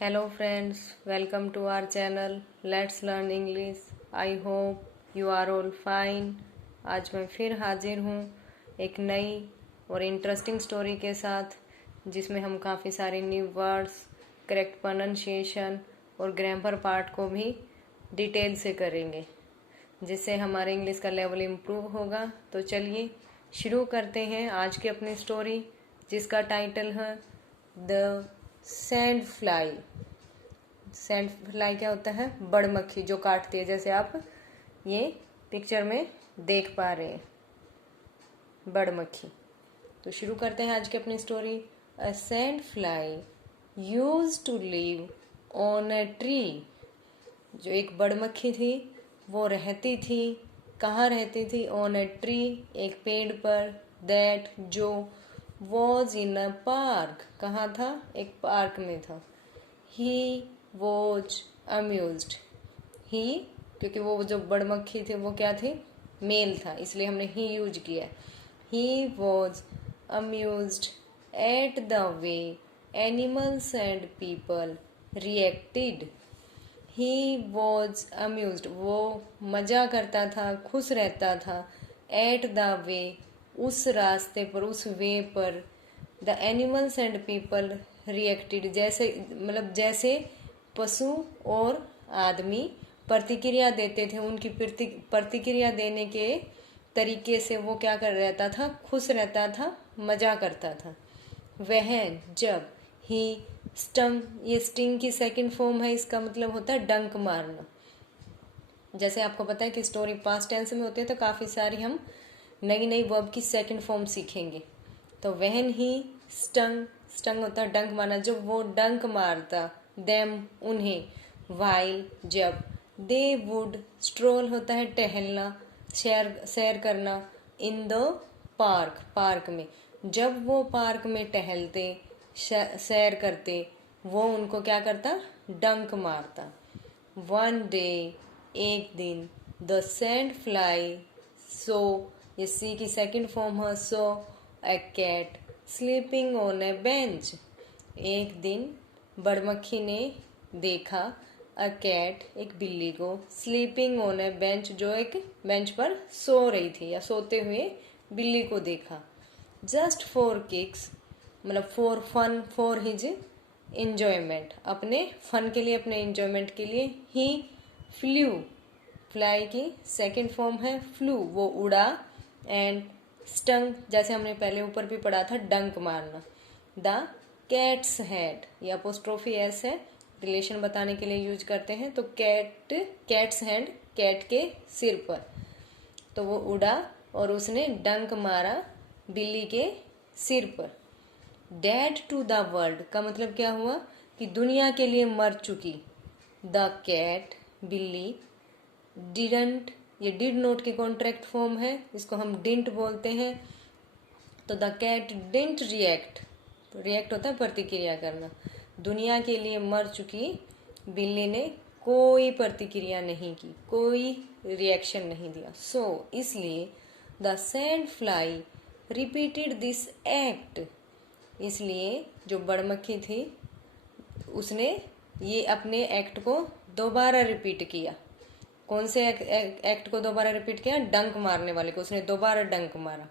Hello friends, welcome to our channel Let's Learn English. I hope you are all fine. आज मैं फिर हाजिर हूँ एक नई और इंटरेस्टिंग स्टोरी के साथ जिसमें हम काफ़ी सारे न्यू वर्ड्स, करेक्ट प्रोनाउंसिएशन और ग्रामर पार्ट को भी डिटेल से करेंगे जिससे हमारे इंग्लिश का लेवल इम्प्रूव होगा। तो चलिए शुरू करते हैं आज की अपनी स्टोरी जिसका टाइटल है the sand fly. Sand fly क्या होता है? बड़ मक्खी जो काटती है, जैसे आप ये पिक्चर में देख पा रहे हैं, बड़ मक्खी। तो शुरू करते हैं आज की अपनी story. A sand fly used to live on a tree. जो एक बड़ मक्खी थी वो रहती थी, कहाँ रहती थी? ऑन अ ट्री, एक पेड़ पर। दैट जो वॉज इन अ पार्क, कहाँ था? एक पार्क में था। He was amused. ही, क्योंकि वो जो बड़ मक्खी थी वो क्या थी? मेल था, इसलिए हमने ही यूज किया। He was amused at the way animals and people reacted. He was amused, वो मजा करता था, खुश रहता था। एट द वे, उस रास्ते पर, उस वे पर। The animals and people reacted, जैसे मतलब जैसे पशु और आदमी प्रतिक्रिया देते थे, उनकी प्रतिक्रिया देने के तरीके से वो क्या कर रहता था? खुश रहता था, मजा करता था। वह जब ही स्टंग, ये स्टिंग की सेकंड फॉर्म है, इसका मतलब होता है डंक मारना। जैसे आपको पता है कि स्टोरी पास्ट टेंस में होती है तो काफ़ी सारी हम नई नई वर्ब की सेकंड फॉर्म सीखेंगे। तो वहन ही स्टंग, स्टंग होता है डंक मारना, जब वो डंक मारता। देम, उन्हें। वाइल, जब। दे वुड, स्ट्रोल होता है टहलना, सैर करना। इन द पार्क, पार्क में। जब वो पार्क में टहलते, सैर करते, वो उनको क्या करता? डंक मारता। वन डे, एक दिन। द सैंड फ्लाई सो, ये सी की सेकंड फॉर्म है, so a cat sleeping on a bench. एक दिन बड़मक्खी ने देखा अ कैट, एक बिल्ली को। स्लीपिंग ऑन ए बेंच, जो एक बेंच पर सो रही थी या सोते हुए बिल्ली को देखा। जस्ट फॉर किक्स, मतलब for fun, for his enjoyment, अपने फन के लिए, अपने इंजॉयमेंट के लिए। ही फ्लू, फ्लाई की सेकंड फॉर्म है फ्लू, वो उड़ा। एंड स्टंग, जैसे हमने पहले ऊपर भी पढ़ा था, डंक मारना। द कैट्स हेड, ये अपोस्ट्रोफी एस है, रिलेशन बताने के लिए यूज करते हैं। तो कैट, कैट्स हेड, कैट के सिर पर। तो वो उड़ा और उसने डंक मारा बिल्ली के सिर पर। डेड टू द वर्ल्ड का मतलब क्या हुआ? कि दुनिया के लिए मर चुकी। द कैट, बिल्ली। डिडंट, ये डिड नोट की कॉन्ट्रैक्ट फॉर्म है, इसको हम डिंट बोलते हैं। तो the cat didn't react, react होता है प्रतिक्रिया करना। दुनिया के लिए मर चुकी बिल्ली ने कोई प्रतिक्रिया नहीं की, कोई रिएक्शन नहीं दिया। सो इसलिए the sand fly repeated this act, इसलिए जो बड़मक्खी थी उसने ये अपने एक्ट को दोबारा रिपीट किया। कौन से एक्ट को दोबारा रिपीट किया? डंक मारने वाले को उसने दोबारा डंक मारा।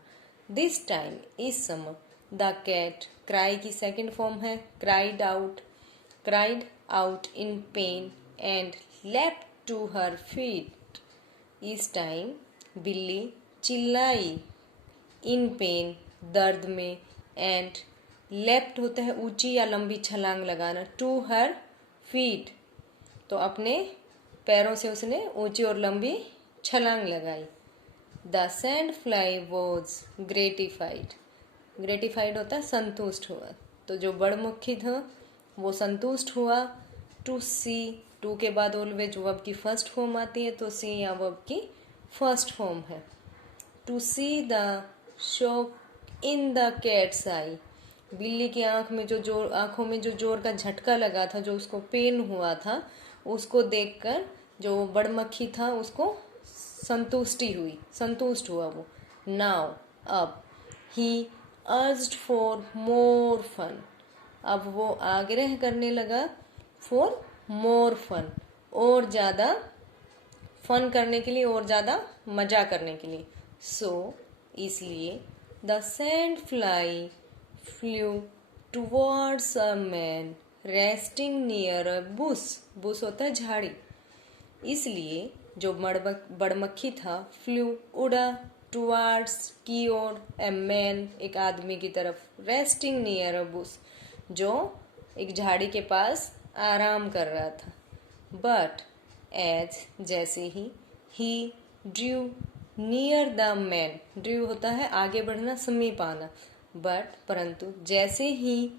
दिस टाइम, इस समय। द कैट, क्राई की सेकंड फॉर्म है, cried out, cried out in pain and left to her feet. इस टाइम बिल्ली चिल्लाई, इन पेन, दर्द में। एंड लेफ्ट होता है ऊंची या लंबी छलांग लगाना। टू हर फीट, तो अपने पैरों से उसने ऊंची और लंबी छलांग लगाई। The sand fly was gratified, gratified होता है संतुष्ट हुआ। तो जो बड़मुखी था वो संतुष्ट हुआ। टू सी, टू के बाद ऑलवेज वर्ब की फर्स्ट फॉर्म आती है, तो सी या वर्ब की फर्स्ट फॉर्म है। To see the shock in the cat's eye, बिल्ली की आंख में जो जोर, आंखों में जो जोर का झटका लगा था, जो उसको पेन हुआ था, उसको देखकर जो बड़मक्खी था उसको संतुष्टि हुई, संतुष्ट हुआ वो। नाउ, अब। ही अर्ज्ड फॉर मोर फन, अब वो आग्रह करने लगा फॉर मोर फन, और ज़्यादा फन करने के लिए, और ज़्यादा मज़ा करने के लिए। सो इसलिए the sand fly flu towards a man resting near a bush. Bush होता है झाड़ी। इसलिए जो बड़मक्खी था, फ्लू उड़ा, टुवर्ड्स की ओर, ए मैन एक आदमी की तरफ, रेस्टिंग नियर अ बुश जो एक झाड़ी के पास आराम कर रहा था। बट एज जैसे ही drew near the man, drew होता है आगे बढ़ना, समीप आना, बट परंतु जैसे ही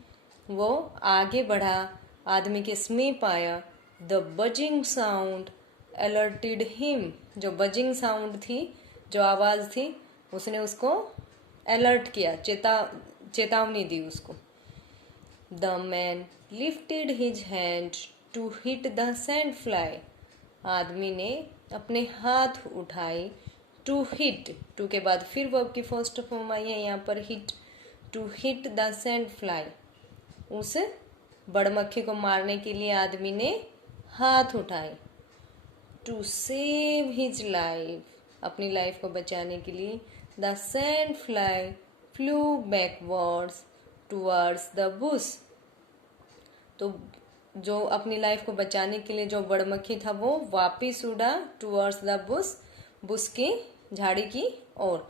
वो आगे बढ़ा, आदमी के समीप आया, the buzzing sound alerted him, जो बजिंग साउंड थी, जो आवाज थी, उसने उसको अलर्ट किया, चेतावनी दी उसको। The man lifted his hand to hit the sand fly, आदमी ने अपने हाथ उठाए, टू हिट, टू के बाद फिर वर्ब की फर्स्ट फॉर्म आई है यहाँ पर, hit, to hit the sand fly, उस बड़मक्खी को मारने के लिए आदमी ने हाथ उठाए। टू सेव हिज लाइफ, अपनी लाइफ को बचाने के लिए, the sand fly flu backwards towards the Bush, तो जो अपनी लाइफ को बचाने के लिए जो बड़मक्खी था वो वापिस उड़ा टुवर्ड्स द बुश, बुश की झाड़ी की ओर।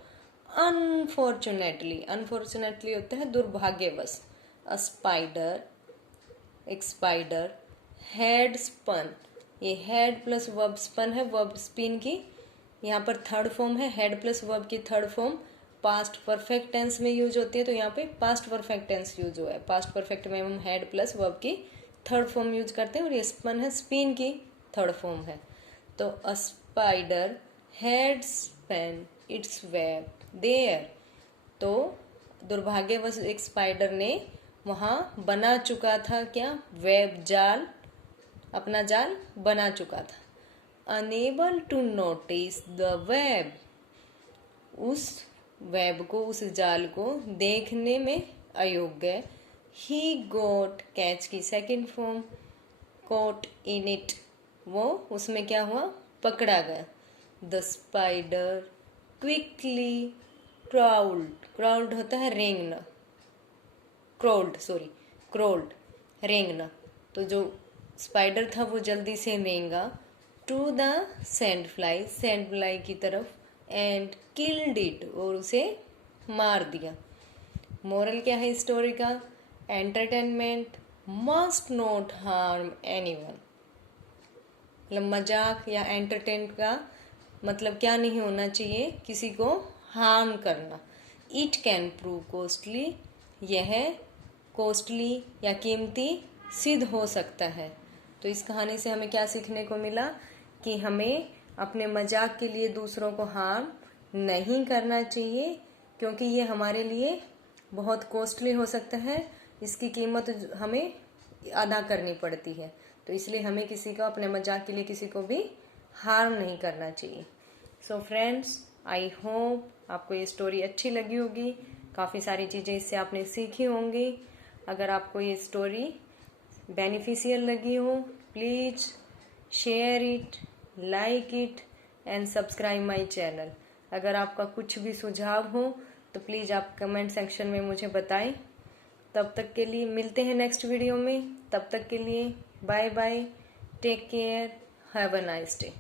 अनफॉर्चुनेटली, अनफॉर्चुनेटली होता है दुर्भाग्यवश, अ स्पाइडर, एक स्पाइडर, हैड स्पन, ये हैड प्लस वर्ब स्पन है, वर्ब स्पिन की यहाँ पर थर्ड फॉर्म है, हैड प्लस वर्ब की third form past perfect tense में यूज होती है, तो यहाँ पे पास्ट परफेक्ट टेंस यूज हुआ है। पास्ट परफेक्ट में हम हैड प्लस वर्ब की थर्ड फॉर्म यूज करते हैं, और ये स्पन है, स्पिन की थर्ड फॉर्म है। तो a spider had spun its web there, तो दुर्भाग्यवश एक स्पाइडर ने वहां बना चुका था क्या, वेब, जाल, अपना जाल बना चुका था। Unable to notice the web, उस वेब को, उस जाल को देखने में अयोग्य। ही गोट, कैच की second form, caught in it, वो उसमें क्या हुआ, पकड़ा गया। The spider quickly crawled, crawled होता है रेंगना, क्रोल्ड, सॉरी क्रोल्ड, रेंगना, तो जो स्पाइडर था वो जल्दी से रेंगा, to the sand fly, sand fly की तरफ, एंड किल्ड इट, और उसे मार दिया। मोरल क्या है स्टोरी का, entertainment must not harm anyone, मतलब मजाक या एंटरटेन का मतलब क्या नहीं होना चाहिए, किसी को हार्म करना। इट कैन प्रूव कॉस्टली, यह कॉस्टली या कीमती सिद्ध हो सकता है। तो इस कहानी से हमें क्या सीखने को मिला कि हमें अपने मजाक के लिए दूसरों को हार्म नहीं करना चाहिए, क्योंकि ये हमारे लिए बहुत कॉस्टली हो सकता है, इसकी कीमत हमें अदा करनी पड़ती है। तो इसलिए हमें किसी को, अपने मजाक के लिए किसी को भी हार्म नहीं करना चाहिए। सो फ्रेंड्स, आई होप आपको ये स्टोरी अच्छी लगी होगी, काफ़ी सारी चीज़ें इससे आपने सीखी होंगी। अगर आपको ये स्टोरी बेनिफिशियल लगी हो, please share it, like it and subscribe my channel. अगर आपका कुछ भी सुझाव हो तो प्लीज़ आप कमेंट सेक्शन में मुझे बताएं। तब तक के लिए मिलते हैं नेक्स्ट वीडियो में, तब तक के लिए bye bye, take care, have a nice day.